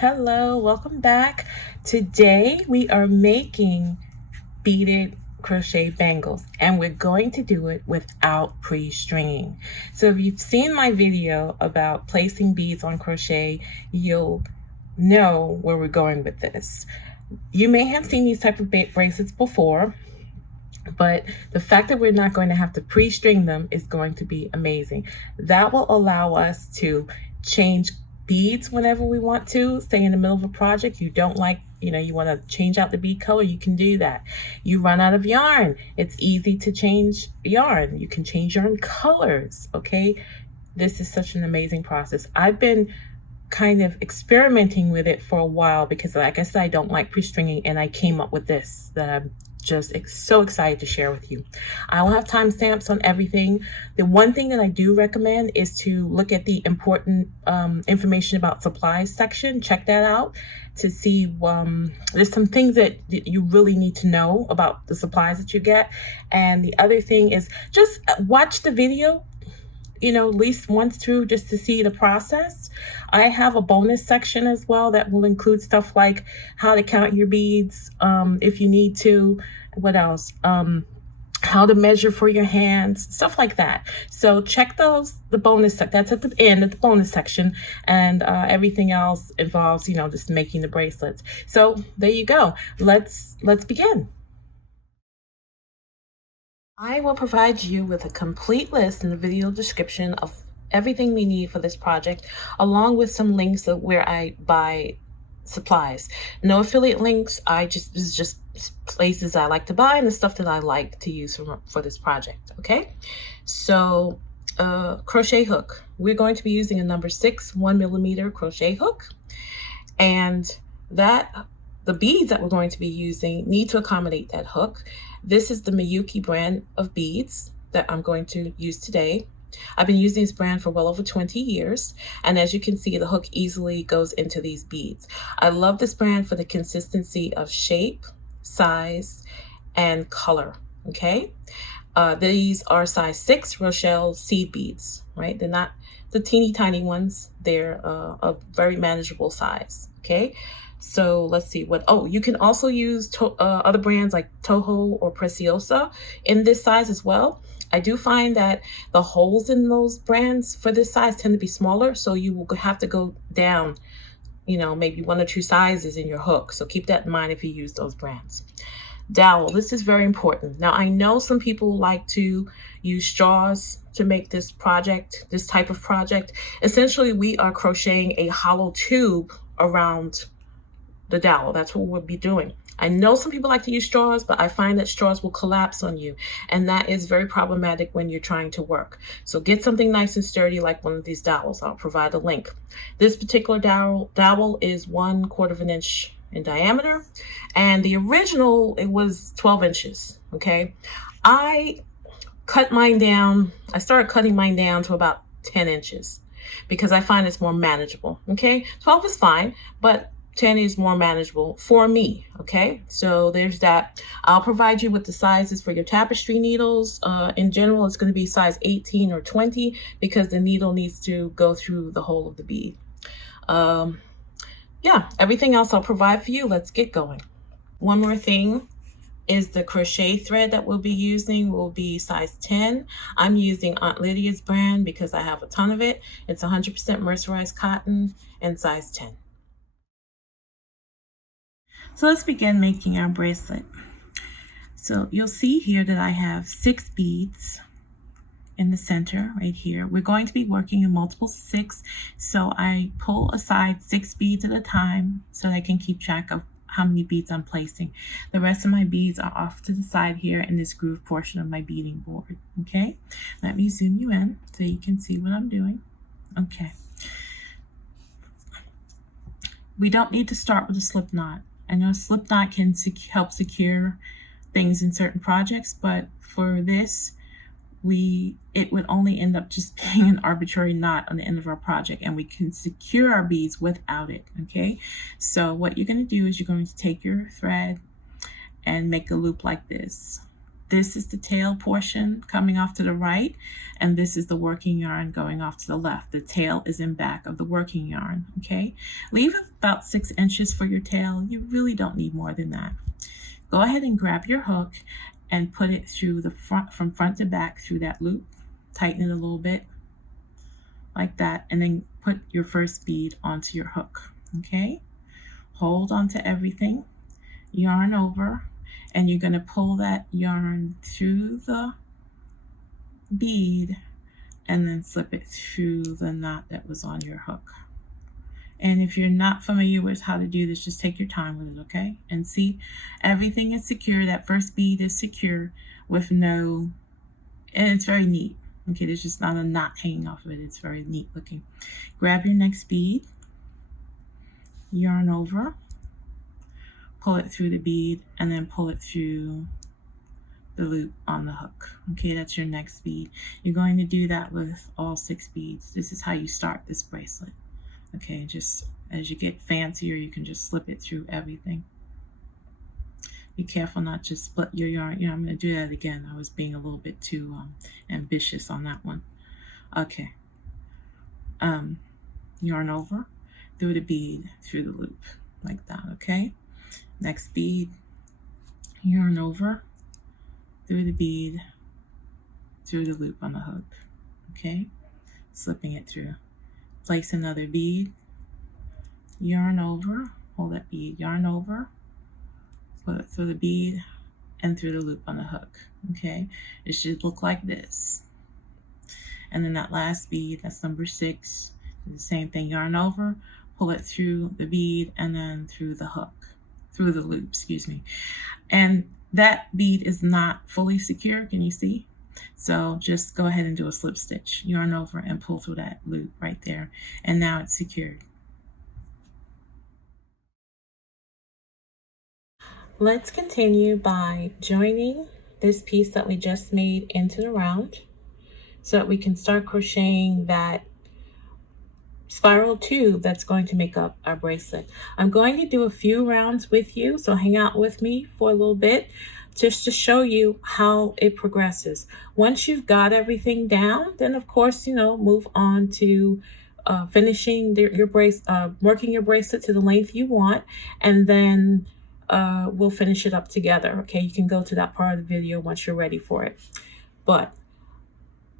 Hello, welcome back. Today we are making beaded crochet bangles and we're going to do it without pre-stringing. So if you've seen my video about placing beads on crochet, you'll know where we're going with this. You may have seen these type of bracelets before, but the fact that we're not going to have to pre-string them is going to be amazing. That will allow us to change beads whenever we want to. Say in the middle of a project you don't like, you want to change out the bead color, you can do that. You run out of yarn, it's easy to change yarn. You can change yarn colors. Okay, this is such an amazing process. I've been kind of experimenting with it for a while because, like I said, I don't like pre-stringing, and I came up with this that I'm just so excited to share with you. I will have timestamps on everything. The one thing that I do recommend is to look at the important information about supplies section. Check that out to see there's some things that you really need to know about the supplies that you get. And the other thing is just watch the video, at least once through, just to see the process. I have a bonus section as well that will include stuff like how to count your beads if you need to. What else? How to measure for your hands, stuff like that. So check the bonus that's at the end of the bonus section, and everything else involves, just making the bracelets. So there you go. Let's begin. I will provide you with a complete list in the video description of everything we need for this project, along with some links of where I buy supplies. No affiliate links. This is just places I like to buy and the stuff that I like to use for this project. Okay, so crochet hook. We're going to be using a number 6 1mm crochet hook, and the beads that we're going to be using need to accommodate that hook. This is the Miyuki brand of beads that I'm going to use today. I've been using this brand for well over 20 years, and as you can see, the hook easily goes into these beads. I love this brand for the consistency of shape, size, and color. Okay, these are size 6 Rocaille seed beads, right? They're not the teeny tiny ones. They're a very manageable size. Okay, so let's see you can also use other brands like Toho or Preciosa in this size as well. I do find that the holes in those brands for this size tend to be smaller, so you will have to go down, maybe 1 or 2 sizes in your hook. So keep that in mind if you use those brands. Dowel, this is very important. Now, I know some people like to use straws to make this type of project. Essentially, we are crocheting a hollow tube around the dowel. That's what we'll be doing. I know some people like to use straws, but I find that straws will collapse on you, and that is very problematic when you're trying to work. So get something nice and sturdy like one of these dowels. I'll provide a link. This particular dowel is 1/4 of an inch in diameter, and the original, it was 12 inches. Okay, I cut mine down. I started cutting mine down to about 10 inches because I find it's more manageable. Okay, 12 is fine, but 10 is more manageable for me. Okay, so there's that. I'll provide you with the sizes for your tapestry needles. In general, it's going to be size 18 or 20 because the needle needs to go through the whole of the bead. Yeah, everything else I'll provide for you. Let's get going. One more thing is the crochet thread that we'll be using will be size 10. I'm using Aunt Lydia's brand because I have a ton of it. It's 100% mercerized cotton and size 10. So let's begin making our bracelet. So you'll see here that I have 6 beads in the center right here. We're going to be working in multiples of 6, so I pull aside 6 beads at a time so that I can keep track of how many beads I'm placing. The rest of my beads are off to the side here in this groove portion of my beading board. Okay, let me zoom you in so you can see what I'm doing. Okay, we don't need to start with a slip knot. I know a slip knot can help secure things in certain projects, but for this, it would only end up just being an arbitrary knot on the end of our project, and we can secure our beads without it. Okay, so what you're going to do is you're going to take your thread and make a loop like this. This is the tail portion coming off to the right, and this is the working yarn going off to the left. The tail is in back of the working yarn, okay? Leave about 6 inches for your tail. You really don't need more than that. Go ahead and grab your hook and put it through the front, from front to back through that loop. Tighten it a little bit like that, and then put your first bead onto your hook, okay? Hold onto everything, yarn over, and you're going to pull that yarn through the bead and then slip it through the knot that was on your hook. And if you're not familiar with how to do this, just take your time with it, okay? And see, everything is secure. That first bead is secure with no, and it's very neat. Okay, there's just not a knot hanging off of it. It's very neat looking. Grab your next bead, yarn over, pull it through the bead, and then pull it through the loop on the hook. Okay, that's your next bead. You're going to do that with all 6 beads. This is how you start this bracelet. Okay, just as you get fancier, you can just slip it through everything. Be careful not to split your yarn. I'm going to do that again. I was being a little bit too ambitious on that one. Okay. Yarn over, through the bead, through the loop, like that, okay? Next bead, yarn over, through the bead, through the loop on the hook, okay? Slipping it through. Place another bead, yarn over, hold that bead, yarn over, put it through the bead and through the loop on the hook, okay? It should look like this. And then that last bead, that's number 6, the same thing, yarn over, pull it through the bead and then through the hook, through the loop, excuse me. And that bead is not fully secure, can you see? So just go ahead and do a slip stitch, yarn over and pull through that loop right there. And now it's secured. Let's continue by joining this piece that we just made into the round so that we can start crocheting that spiral tube that's going to make up our bracelet. I'm going to do a few rounds with you, so hang out with me for a little bit just to show you how it progresses. Once you've got everything down, then of course, move on to finishing working your bracelet to the length you want, and then we'll finish it up together. Okay, you can go to that part of the video once you're ready for it. But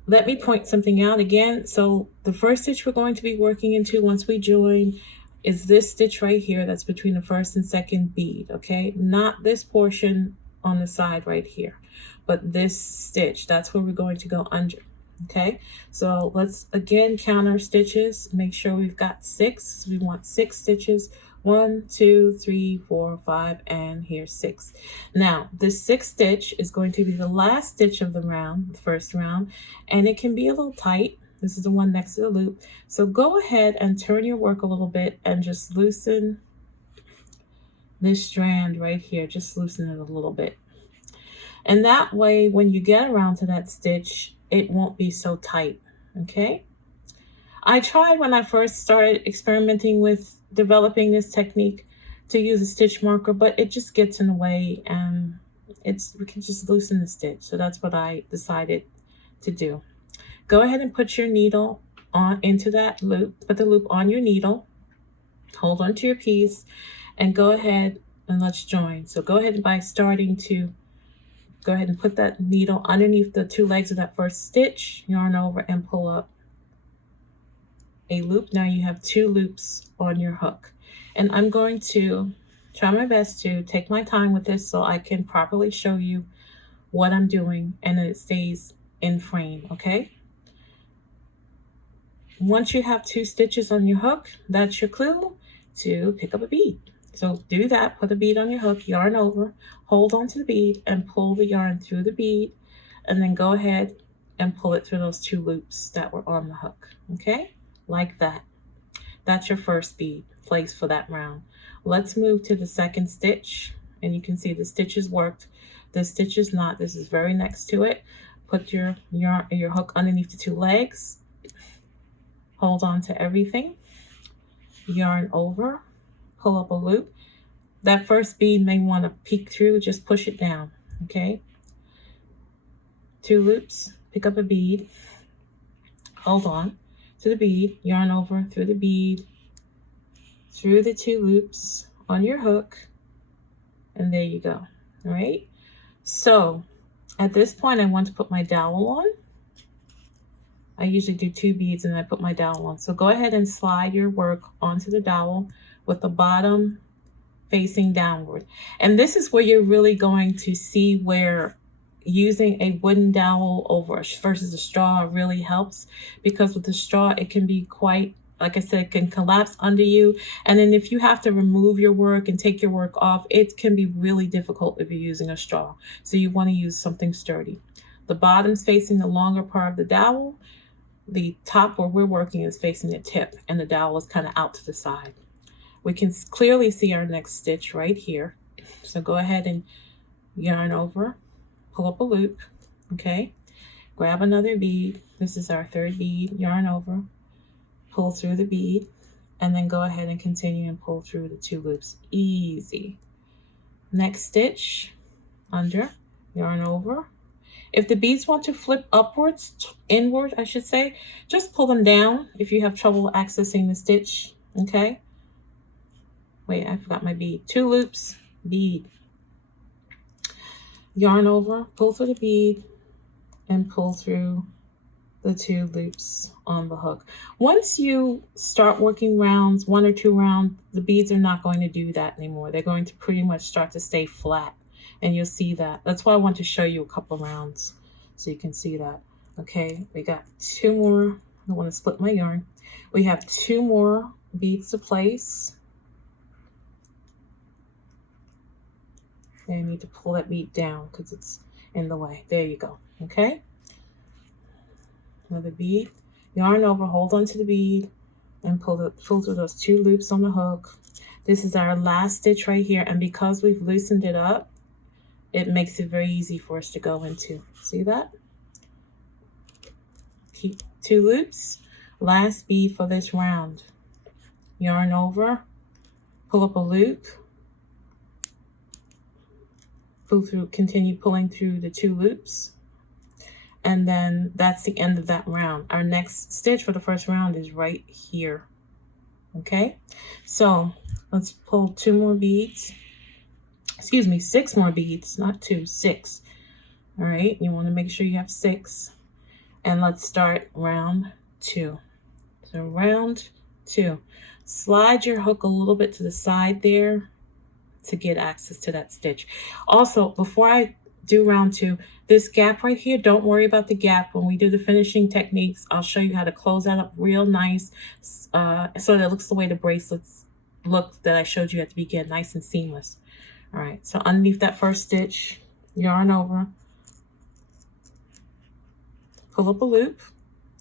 let me point something out again. So the first stitch we're going to be working into once we join is this stitch right here that's between the first and second bead, okay? Not this portion on the side right here, but this stitch, that's where we're going to go under, okay? So let's again count our stitches, make sure we've got 6. So we want 6 stitches. 1, 2, 3, 4, 5, and here's 6. Now, this 6th stitch is going to be the last stitch of the round, the first round, and it can be a little tight. This is the one next to the loop. So go ahead and turn your work a little bit and just loosen this strand right here. Just loosen it a little bit. And that way, when you get around to that stitch, it won't be so tight, okay? I tried when I first started experimenting with developing this technique to use a stitch marker, but it just gets in the way and we can just loosen the stitch. So that's what I decided to do. Go ahead and put your needle into that loop, put the loop on your needle, hold on to your piece, and go ahead and let's join. So go ahead by starting to go ahead and put that needle underneath the 2 legs of that first stitch, yarn over and pull up a loop. Now you have 2 loops on your hook, and I'm going to try my best to take my time with this so I can properly show you what I'm doing and it stays in frame, okay? Once you have 2 stitches on your hook, that's your clue to pick up a bead. So do that, put a bead on your hook, yarn over, hold on to the bead and pull the yarn through the bead, and then go ahead and pull it through those 2 loops that were on the hook, okay? Like that. That's your first bead placed for that round. Let's move to the 2nd stitch, and you can see the stitches worked. This stitch is not. This is very next to it. Put your hook underneath the 2 legs. Hold on to everything. Yarn over. Pull up a loop. That first bead may want to peek through. Just push it down. Okay. 2 loops, pick up a bead, hold on to the bead, yarn over through the bead, through the 2 loops on your hook, and there you go. All right, so at this point I want to put my dowel on. I usually do 2 beads and I put my dowel on. So go ahead and slide your work onto the dowel with the bottom facing downward. And this is where you're really going to see where using a wooden dowel over versus a straw really helps, because with the straw it can be quite, like I said, it can collapse under you. And then if you have to remove your work and take your work off, it can be really difficult if you're using a straw. So you want to use something sturdy. The bottom's facing the longer part of the dowel. The top where we're working is facing the tip, and the dowel is kind of out to the side. We can clearly see our next stitch right here. So go ahead and yarn over, pull up a loop, okay? Grab another bead. This is our 3rd bead, yarn over, pull through the bead, and then go ahead and continue and pull through the 2 loops. Easy. Next stitch, under, yarn over. If the beads want to flip upwards, inward, I should say, just pull them down if you have trouble accessing the stitch, okay? Wait, I forgot my bead. 2 loops, bead. Yarn over, pull through the bead, and pull through the 2 loops on the hook. Once you start working rounds, 1 or 2 rounds, the beads are not going to do that anymore. They're going to pretty much start to stay flat, and you'll see that. That's why I want to show you a couple rounds so you can see that. Okay, we got 2 more. I want to split my yarn. We have 2 more beads to place. And I need to pull that bead down because it's in the way. There you go. Okay. Another bead. Yarn over, hold on to the bead, and pull through those 2 loops on the hook. This is our last stitch right here, and because we've loosened it up, it makes it very easy for us to go into. See that? Keep 2 loops. Last bead for this round. Yarn over, pull up a loop, pull through, continue pulling through the 2 loops, and then that's the end of that round. Our next stitch for the first round is right here. Okay, so let's pull 2 more beads. Excuse me, 6 more beads, not 2, 6. All right, you want to make sure you have 6. And let's start round 2. So round 2. Slide your hook a little bit to the side there to get access to that stitch. Also, before I do round 2, this gap right here, don't worry about the gap. When we do the finishing techniques, I'll show you how to close that up real nice so that it looks the way the bracelets look that I showed you at the beginning, nice and seamless. All right, so underneath that first stitch, yarn over, pull up a loop.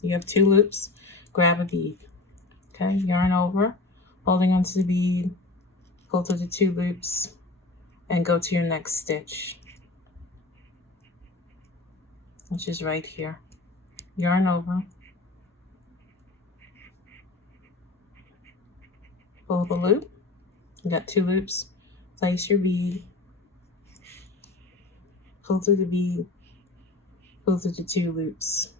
You have 2 loops, grab a bead. Okay, yarn over, holding onto the bead, pull through the 2 loops, and go to your next stitch, which is right here. Yarn over, pull up a loop. You got 2 loops, place your bead, pull through the bead, pull through the 2 loops.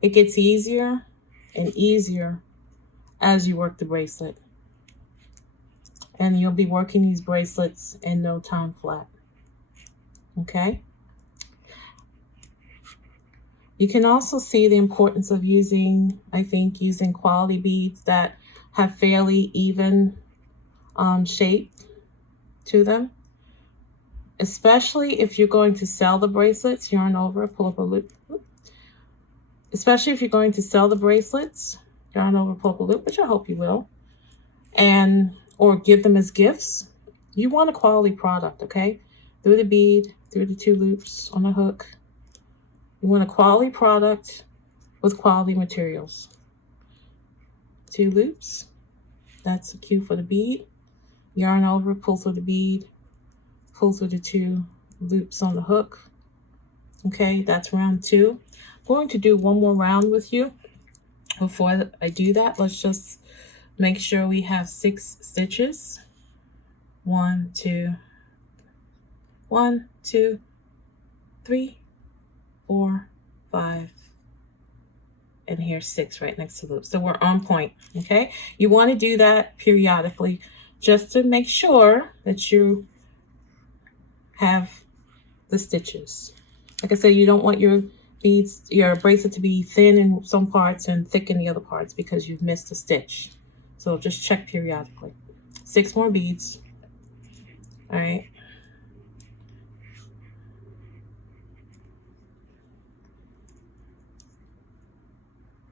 It gets easier and easier as you work the bracelet. And you'll be working these bracelets in no time flat. Okay? You can also see the importance of using, I think, using quality beads that have fairly even shape to them. Especially if you're going to sell the bracelets, yarn over, pull up a loop. Especially if you're going to sell the bracelets, yarn over, pull up a loop, which I hope you will, or give them as gifts. You want a quality product, okay? Through the bead, through the 2 loops on the hook. You want a quality product with quality materials. 2 loops. That's the cue for the bead. Yarn over, pull through the bead, pull through the 2 loops on the hook. Okay, that's round 2. I'm going to do one more round with you. Before I do that, let's just make sure we have 6 stitches. 1, 2, 1, 2, 3, 4, 5, and here's 6 right next to the loop. So we're on point, okay? You want to do that periodically just to make sure that you have the stitches. Like I said, you don't want your beads, your bracelet to be thin in some parts and thick in the other parts because you've missed a stitch. So just check periodically. 6 more beads. All right.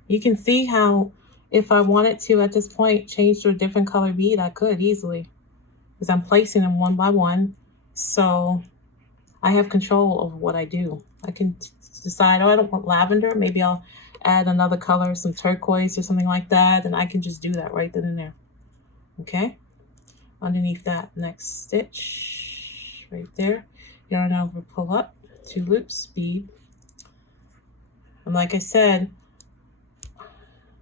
You can see how if I wanted to at this point change to a different color bead, I could easily because I'm placing them one by one. So I have control over what I do. I can decide, oh, I don't want lavender. Maybe I'll add another color, some turquoise or something like that. And I can just do that right then and there. Okay. Underneath that next stitch right there, yarn over, pull up, 2 loops, bead. And like I said,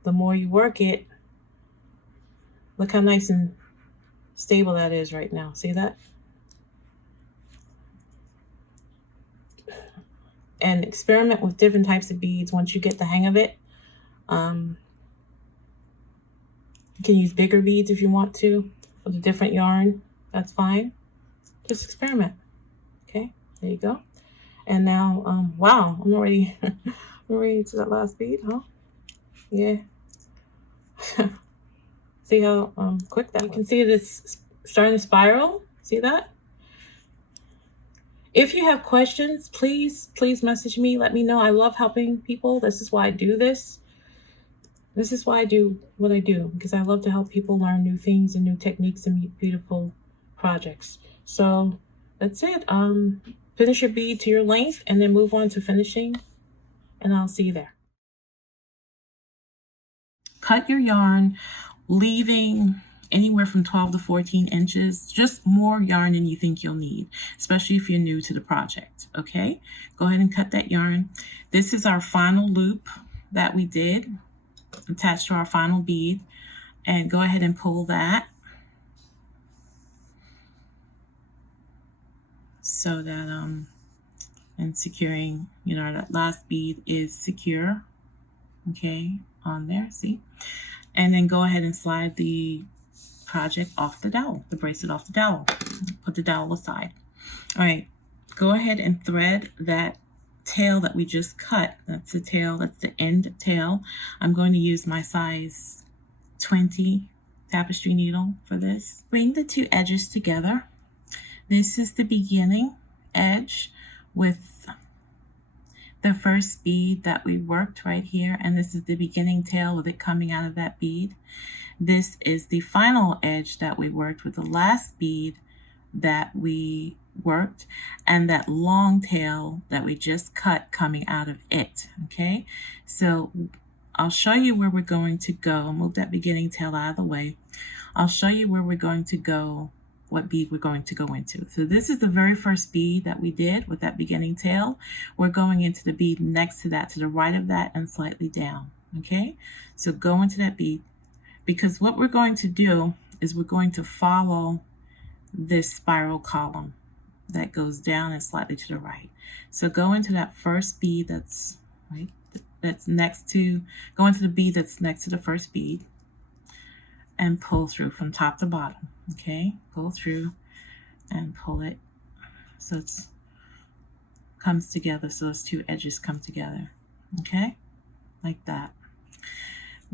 the more you work it, look how nice and stable that is right now. See that? And experiment with different types of beads once you get the hang of it. You can use bigger beads if you want to with a different yarn. That's fine. Just experiment. Okay, there you go. And now, wow, I'm already, already to that last bead, huh? Yeah. See how quick that was? You can see it's starting to spiral. See that? If you have questions, please message me. Let me know. I love helping people. This is why I do this. This is why I do what I do, because I love to help people learn new things and new techniques and beautiful projects. So that's it. Finish your bead to your length and then move on to finishing, and I'll see you there. Cut your yarn, leaving anywhere from 12 to 14 inches, just more yarn than you think you'll need, especially if you're new to the project, okay? Go ahead and cut that yarn. This is our final loop that we did, attached to our final bead, and go ahead and pull that so that, and securing, you know, that last bead is secure, okay, on there, see? And then go ahead and slide the project off the dowel, the bracelet off the dowel. Put the dowel aside. All right, go ahead and thread that tail that we just cut. That's the tail, that's the end tail. I'm going to use my size 20 tapestry needle for this. Bring the 2 edges together. This is the beginning edge with the first bead that we worked right here, and this is the beginning tail with it coming out of that bead. This is the final edge that we worked with the last bead that we worked, and that long tail that we just cut coming out of it, okay? So I'll show you where we're going to go. I'll move that beginning tail out of the way. I'll show you where we're going to go, what bead we're going to go into. So this is the very first bead that we did with that beginning tail. We're going into the bead next to that, to the right of that and slightly down, okay? So go into that bead, because what we're going to do is we're going to follow this spiral column that goes down and slightly to the right. So go into that first bead that's right, that's next to, go into the bead that's next to the first bead and pull through from top to bottom, okay? Pull through and pull it so it's comes together, so those 2 edges come together, okay? Like that.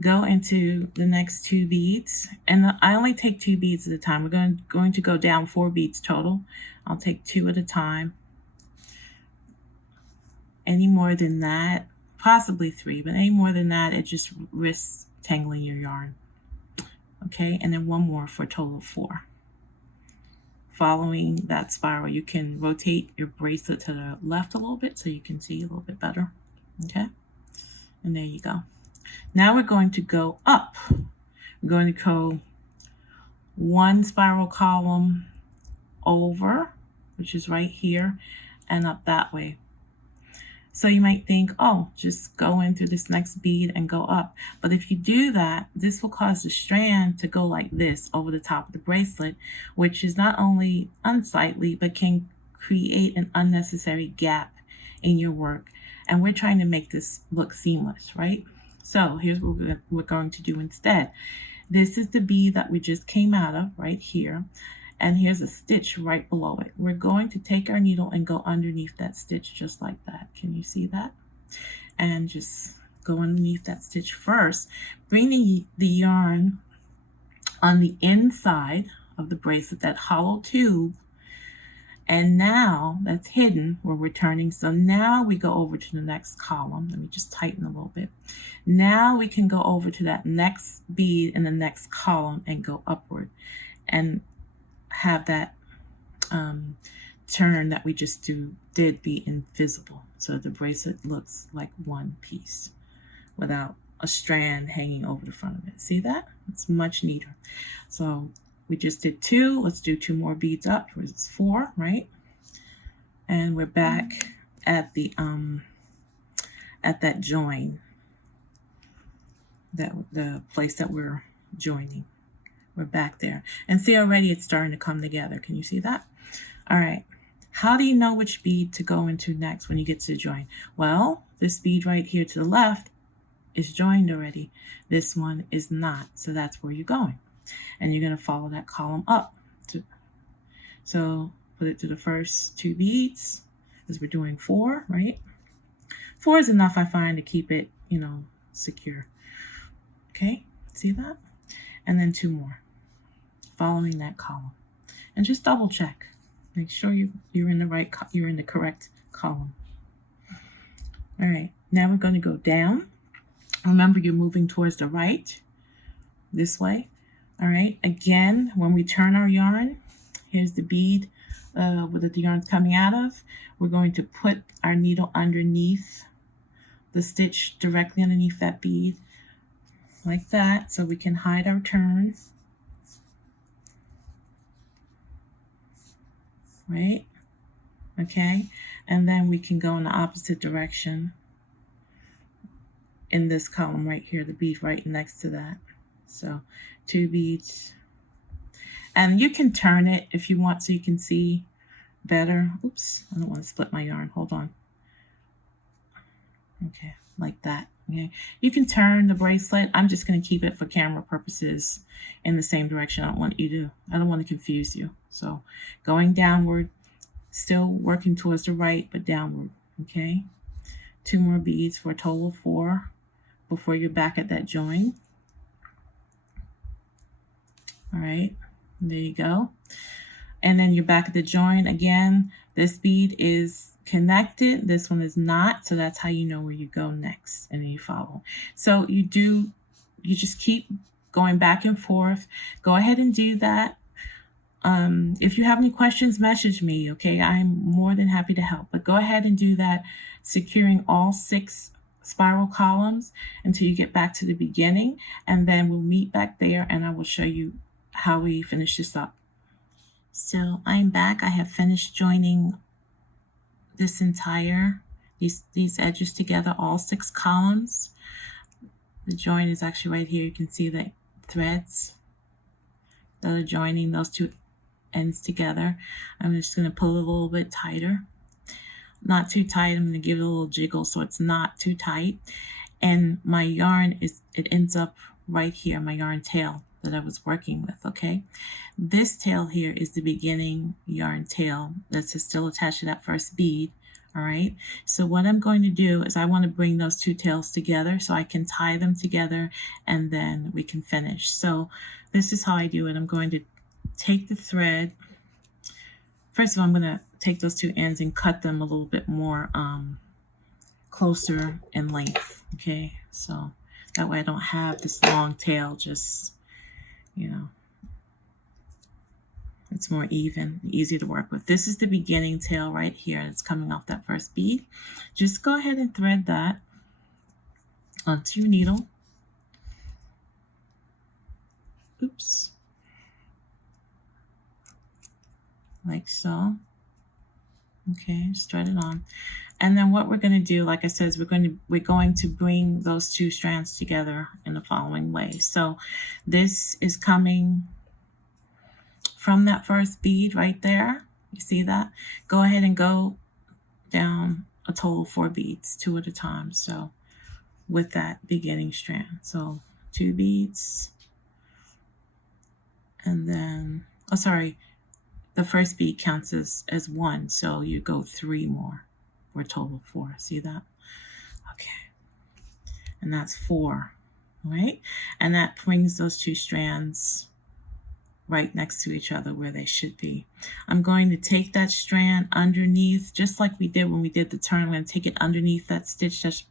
Go into the next 2 beads, and I only take 2 beads at a time. We're going to go down 4 beads total. I'll take 2 at a time. Any more than that, possibly 3, but any more than that, it just risks tangling your yarn. Okay, and then 1 more for a total of 4. Following that spiral, you can rotate your bracelet to the left a little bit so you can see a little bit better. Okay, and there you go. Now we're going to go up. We're going to go 1 spiral column over, which is right here, and up that way. So you might think, oh, just go into this next bead and go up. But if you do that, this will cause the strand to go like this over the top of the bracelet, which is not only unsightly, but can create an unnecessary gap in your work. and we're trying to make this look seamless, right? So here's what we're going to do instead. This is the bead that we just came out of right here, and here's a stitch right below it. We're going to take our needle and go underneath that stitch just like that. Can you see that? And just go underneath that stitch first. Bring the yarn on the inside of the bracelet, that hollow tube, and now that's hidden where we're turning. So now we go over to the next column. Let me just tighten a little bit. Now we can go over to that next bead in the next column and go upward and have that turn that we just did be invisible. So the bracelet looks like one piece without a strand hanging over the front of it. See that? It's much neater. So we just did 2. Let's do 2 more beads up. It's 4, right? And we're back at the at that join, the place that we're joining. We're back there. And see, already it's starting to come together. Can you see that? All right. How do you know which bead to go into next when you get to the join? Well, this bead right here to the left is joined already. This one is not. So that's where you're going. And you're going to follow that column up. So put it to the first 2 beads, because we're doing 4, right? 4 is enough, I find, to keep it, secure. Okay, see that? And then 2 more, following that column. And just double check. Make sure you're in the correct column. All right, now we're going to go down. Remember, you're moving towards the right, this way. All right, again, when we turn our yarn, here's the bead where the yarn's coming out of. We're going to put our needle underneath the stitch, directly underneath that bead, like that, so we can hide our turn. Right? Okay, and then we can go in the opposite direction in this column right here, the bead right next to that. So 2 beads, and you can turn it if you want so you can see better. Oops, I don't want to split my yarn. Hold on. Okay, like that. Okay, you can turn the bracelet. I'm just going to keep it for camera purposes in the same direction. I don't want to confuse you. So going downward, still working towards the right, but downward. Okay, 2 more beads for a total of 4 before you're back at that join. All right, there you go. And then you're back at the join again. This bead is connected. This one is not. So that's how you know where you go next, and then you follow. So you just keep going back and forth. Go ahead and do that. If you have any questions, message me, okay? I'm more than happy to help. But go ahead and do that, securing all 6 spiral columns until you get back to the beginning, and then we'll meet back there and I will show you how we finish this up. So I'm back. I have finished joining this entire, these edges together, all 6 columns. The join is actually right here. You can see the threads that are joining those 2 ends together. I'm just going to pull it a little bit tighter. Not too tight. I'm going to give it a little jiggle so it's not too tight. And my yarn it ends up right here, my yarn tail that I was working with, okay? This tail here is the beginning yarn tail that's still attached to that first bead, all right? So what I'm going to do is I want to bring those 2 tails together so I can tie them together and then we can finish. So this is how I do it. I'm going to take the thread. First of all, I'm going to take those 2 ends and cut them a little bit more closer in length, okay? So that way I don't have this long tail just, it's more even, easy to work with. This is the beginning tail right here that's coming off that first bead. Just go ahead and thread that onto your needle. Oops. Like so. Okay, just thread it on. And then what we're going to do, like I said, is we're going to bring those 2 strands together in the following way. So this is coming from that first bead right there. You see that? Go ahead and go down a total of 4 beads, 2 at a time. So with that beginning strand, so 2 beads, and then, oh sorry, the first bead counts as 1, so you go 3 more for a total of 4. See that? Okay, and that's 4, right? And that brings those 2 strands right next to each other where they should be. I'm going to take that strand underneath, just like we did when we did the turn. I'm going to take it underneath that stitch that's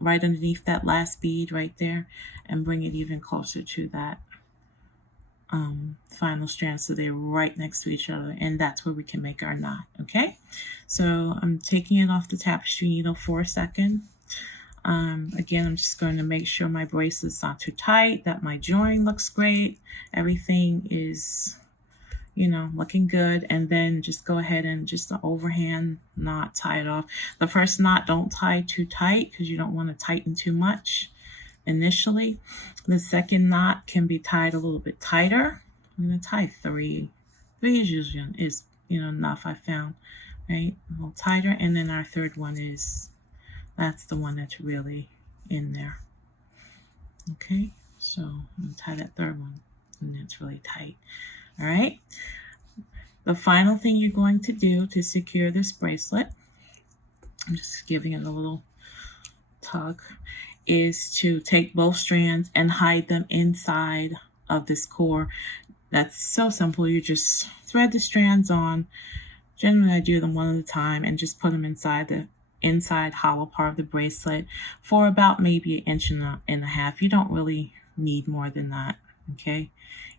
right underneath that last bead right there, and bring it even closer to that final strand, so they're right next to each other, and that's where we can make our knot. Okay, so I'm taking it off the tapestry needle for a second. Again, I'm just going to make sure my bracelet's not too tight, that my join looks great, everything is, you know, looking good, and then just go ahead and just the overhand knot, tie it off. The first knot, don't tie too tight because you don't want to tighten too much initially. The second knot can be tied a little bit tighter. I'm going to tie 3. 3 is usually enough, I found, right? A little tighter, and then our third one that's the one that's really in there. Okay, so I'm going to tie that third one, and it's really tight. All right. The final thing you're going to do to secure this bracelet, I'm just giving it a little tug, is to take both strands and hide them inside of this core. That's so simple. You just thread the strands on. Generally I do them one at a time and just put them inside the hollow part of the bracelet for about maybe 1.5 inches. You don't really need more than that. Okay,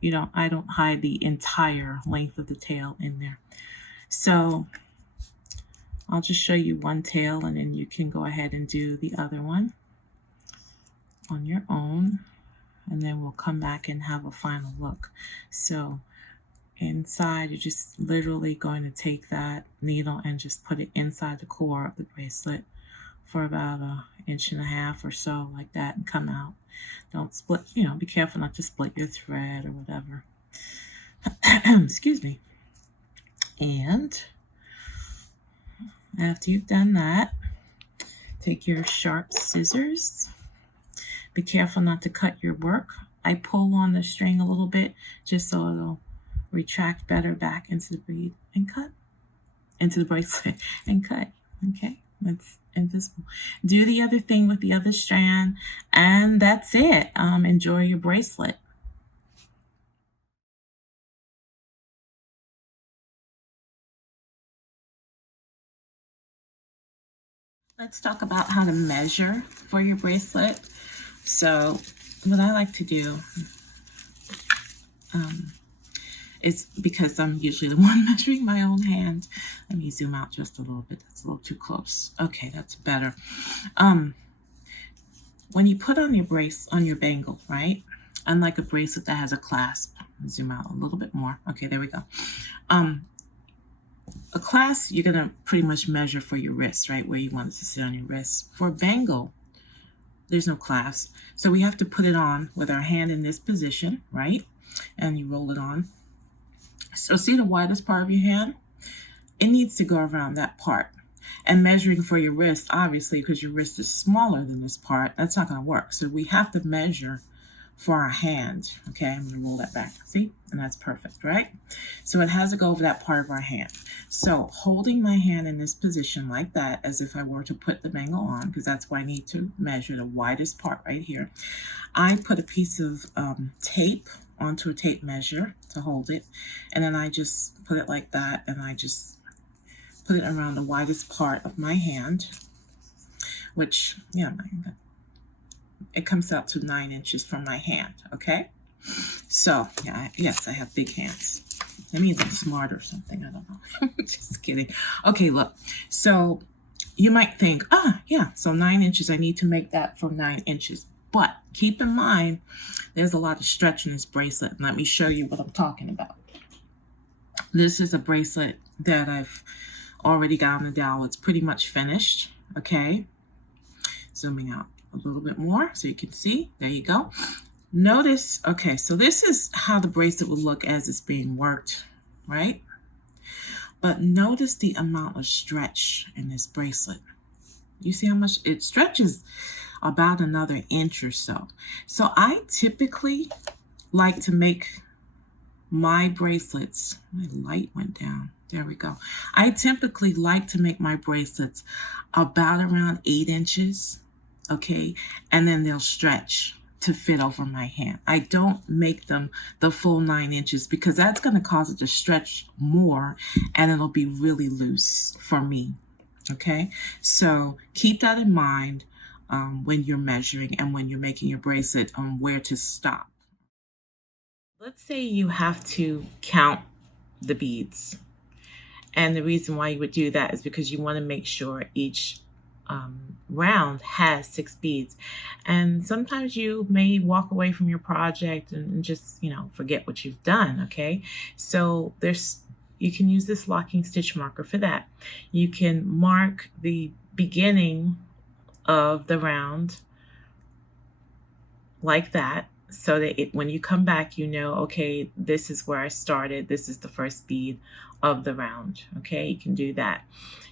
I don't hide the entire length of the tail in there. So I'll just show you one tail, and then you can go ahead and do the other one on your own, and then we'll come back and have a final look. So inside, you're just literally going to take that needle and just put it inside the core of the bracelet for about 1.5 inches or so, like that, and come out. Don't split, be careful not to split your thread or whatever. Excuse me. And after you've done that, take your sharp scissors. Be careful not to cut your work. I pull on the string a little bit just so it'll retract better back into the bead and cut, into the bracelet and cut. Okay, that's invisible. Do the other thing with the other strand, and that's it. Enjoy your bracelet. Let's talk about how to measure for your bracelet. So what I like to do is, because I'm usually the one measuring my own hand. Let me zoom out just a little bit. That's a little too close. Okay, that's better. When you put on your bangle, right? Unlike a bracelet that has a clasp. Zoom out a little bit more. Okay, there we go. A clasp, you're gonna pretty much measure for your wrist, right? Where you want it to sit on your wrist. For a bangle, there's no clasp. So we have to put it on with our hand in this position, right? And you roll it on. So see the widest part of your hand? It needs to go around that part. And measuring for your wrist, obviously, because your wrist is smaller than this part, that's not going to work. So we have to measure for our hand. Okay, I'm going to roll that back. See? And that's perfect, right? So it has to go over that part of our hand. So holding my hand in this position like that, as if I were to put the bangle on, because that's why I need to measure the widest part right here. I put a piece of tape onto a tape measure to hold it, and then I just put it like that, and I just put it around the widest part of my hand, which, it comes out to 9 inches from my hand. Okay, so yes, I have big hands. That means I'm smart or something. I don't know. Just kidding. Okay, look. So you might think, so 9 inches. I need to make that for 9 inches. But keep in mind, there's a lot of stretch in this bracelet. And let me show you what I'm talking about. This is a bracelet that I've already got on the dowel. It's pretty much finished. Okay. Zooming out a little bit more so you can see. There you go. Notice, okay, so this is how the bracelet will look as it's being worked, right? But notice the amount of stretch in this bracelet. You see how much it stretches? About another inch or so. So I typically like to make my bracelets. My light went down. There we go. I typically like to make my bracelets about around 8 inches, okay? And then they'll stretch to fit over my hand. I don't make them the full 9 inches because that's going to cause it to stretch more and it'll be really loose for me, okay? So keep that in mind when you're measuring and when you're making your bracelet on where to stop. Let's say you have to count the beads. And the reason why you would do that is because you want to make sure each round has 6 beads. And sometimes you may walk away from your project and just, forget what you've done, okay? So you can use this locking stitch marker for that. You can mark the beginning of the round like that, so that when you come back, okay, this is where I started. This is the first bead of the round. Okay, you can do that.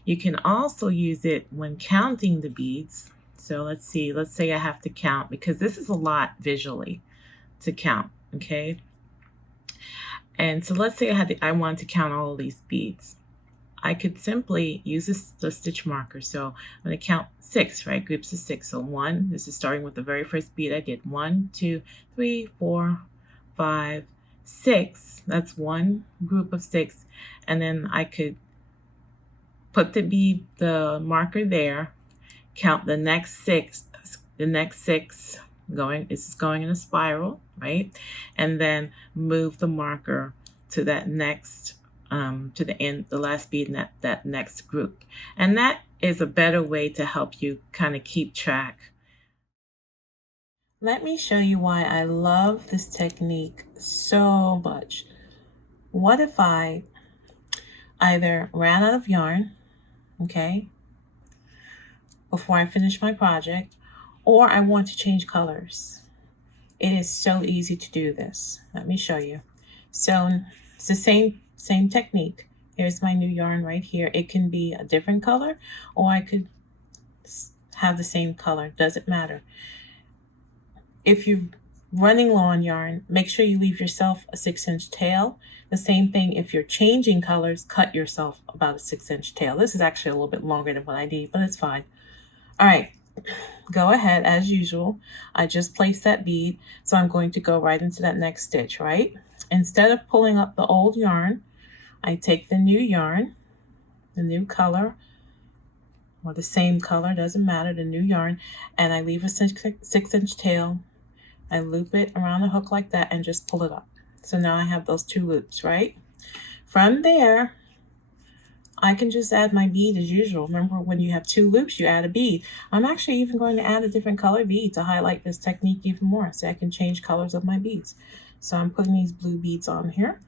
You can also use it when counting the beads. So let's see. Let's say I have to count, because this is a lot visually to count. Okay, and so let's say I wanted to count all of these beads. I could simply use the stitch marker. So I'm going to count 6, right? Groups of 6. So 1, this is starting with the very first bead I did. 1, 2, 3, 4, 5, 6. That's one group of 6. And then I could put the marker there, count the next 6, this is going in a spiral, right? And then move the marker to that next to the end, the last bead in that next group. And that is a better way to help you kind of keep track. Let me show you why I love this technique so much. What if I either ran out of yarn, okay, before I finish my project, or I want to change colors? It is so easy to do this. Let me show you. So it's the same technique. Here's my new yarn right here. It can be a different color, or I could have the same color. Doesn't matter. If you're running low on yarn, make sure you leave yourself a 6-inch tail. The same thing if you're changing colors, cut yourself about a 6-inch tail. This is actually a little bit longer than what I need, but it's fine. All right, go ahead as usual. I just placed that bead, so I'm going to go right into that next stitch, right? Instead of pulling up the old yarn, I take the new yarn, the new color, or the same color, doesn't matter, the new yarn, and I leave a 6-inch tail. I loop it around the hook like that and just pull it up. So now I have those 2 loops, right? From there, I can just add my bead as usual. Remember, when you have 2 loops, you add a bead. I'm actually even going to add a different color bead to highlight this technique even more, so I can change colors of my beads. So I'm putting these blue beads on here.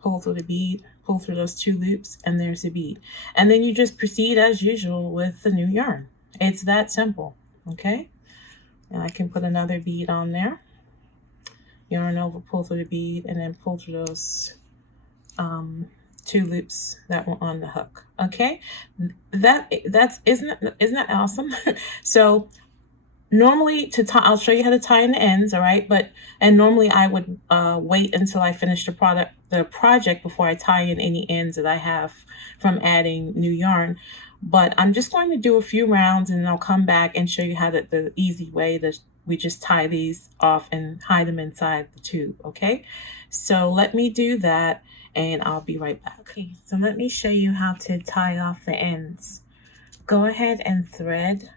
Pull through the bead, pull through those 2 loops, and there's the bead. And then you just proceed as usual with the new yarn. It's that simple, okay? And I can put another bead on there. Yarn over, pull through the bead, and then pull through those 2 loops that were on the hook. Okay, isn't that awesome? So normally I'll show you how to tie in the ends, all right? And normally I would wait until I finish the project before I tie in any ends that I have from adding new yarn. But I'm just going to do a few rounds, and I'll come back and show you how the easy way that we just tie these off and hide them inside the tube, okay? So let me do that, and I'll be right back. Okay, so let me show you how to tie off the ends. Go ahead and thread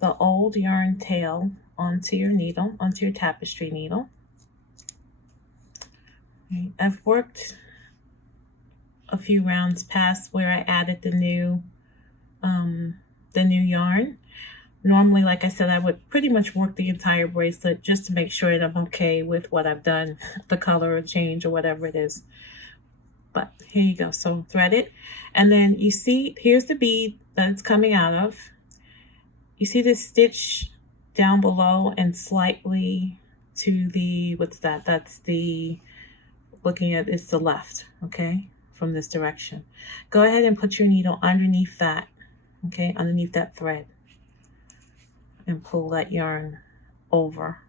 the old yarn tail onto your needle, onto your tapestry needle. Okay, I've worked a few rounds past where I added the new yarn. Normally, like I said, I would pretty much work the entire bracelet just to make sure that I'm okay with what I've done, the color change or whatever it is. But here you go. So thread it, and then you see here's the bead that it's coming out of. You see this stitch down below and slightly to the, what's that? That's the, looking at, it's the left, okay, from this direction. Go ahead and put your needle underneath that okay, underneath that thread, and pull that yarn over,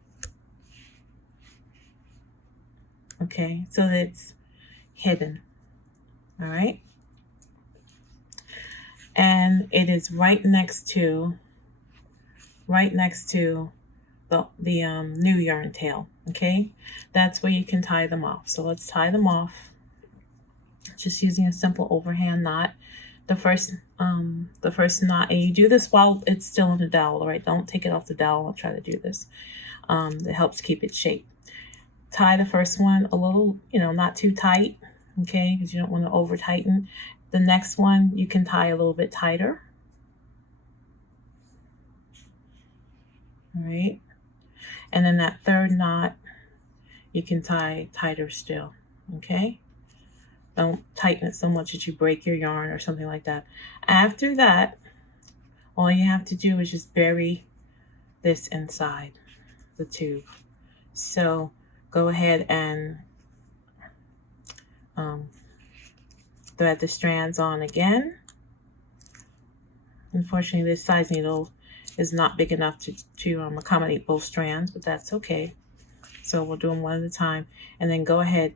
okay, so that it's hidden. All right, and it is right next to the new yarn tail. Okay, that's where you can tie them off. So let's tie them off just using a simple overhand knot. The first knot, and you do this while it's still in the dowel. All right, don't take it off the dowel. I'll try to do this. It helps keep it shaped. Tie the first one a little, not too tight, okay, because you don't want to over tighten. The next one you can tie a little bit tighter. All right, and then that third knot you can tie tighter still. Okay, don't tighten it so much that you break your yarn or something like that. After that, all you have to do is just bury this inside the tube. So go ahead and thread the strands on again. Unfortunately, this size needle is not big enough to accommodate both strands, but that's okay. So we'll do them one at a time, and then go ahead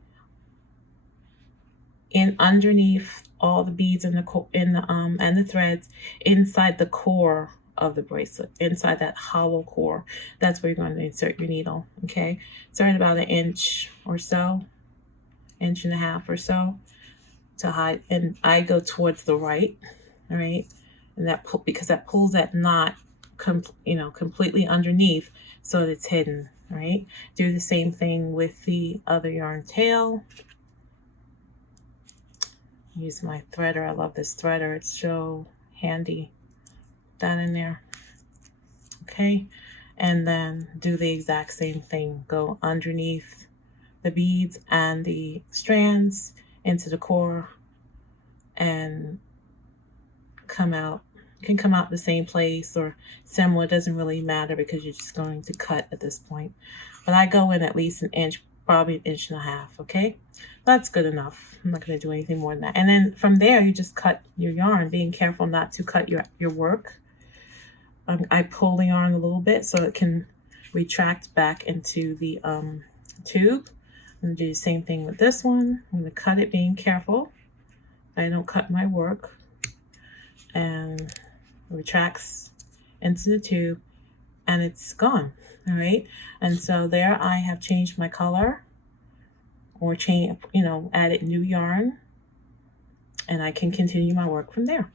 in underneath all the beads and the threads inside the core of the bracelet, inside that hollow core. That's where you're going to insert your needle. Okay, start about an inch or so, inch and a half or so to hide, and I go towards the right. All right, and because that pulls that knot completely underneath so that it's hidden. All right, do the same thing with the other yarn tail. Use my threader. I love this threader. It's so handy. That in there. Okay, and then do the exact same thing. Go underneath the beads and the strands into the core and come out. You can come out the same place or similar. It doesn't really matter because you're just going to cut at this point. But I go in at least an inch, probably an inch and a half. Okay, that's good enough. I'm not going to do anything more than that. And then from there, you just cut your yarn, being careful not to cut your work. I pull the yarn a little bit so it can retract back into the tube. I'm going to do the same thing with this one. I'm going to cut it, being careful I don't cut my work, and it retracts into the tube and it's gone. All right, and so there I have changed my color, or added new yarn, and I can continue my work from there.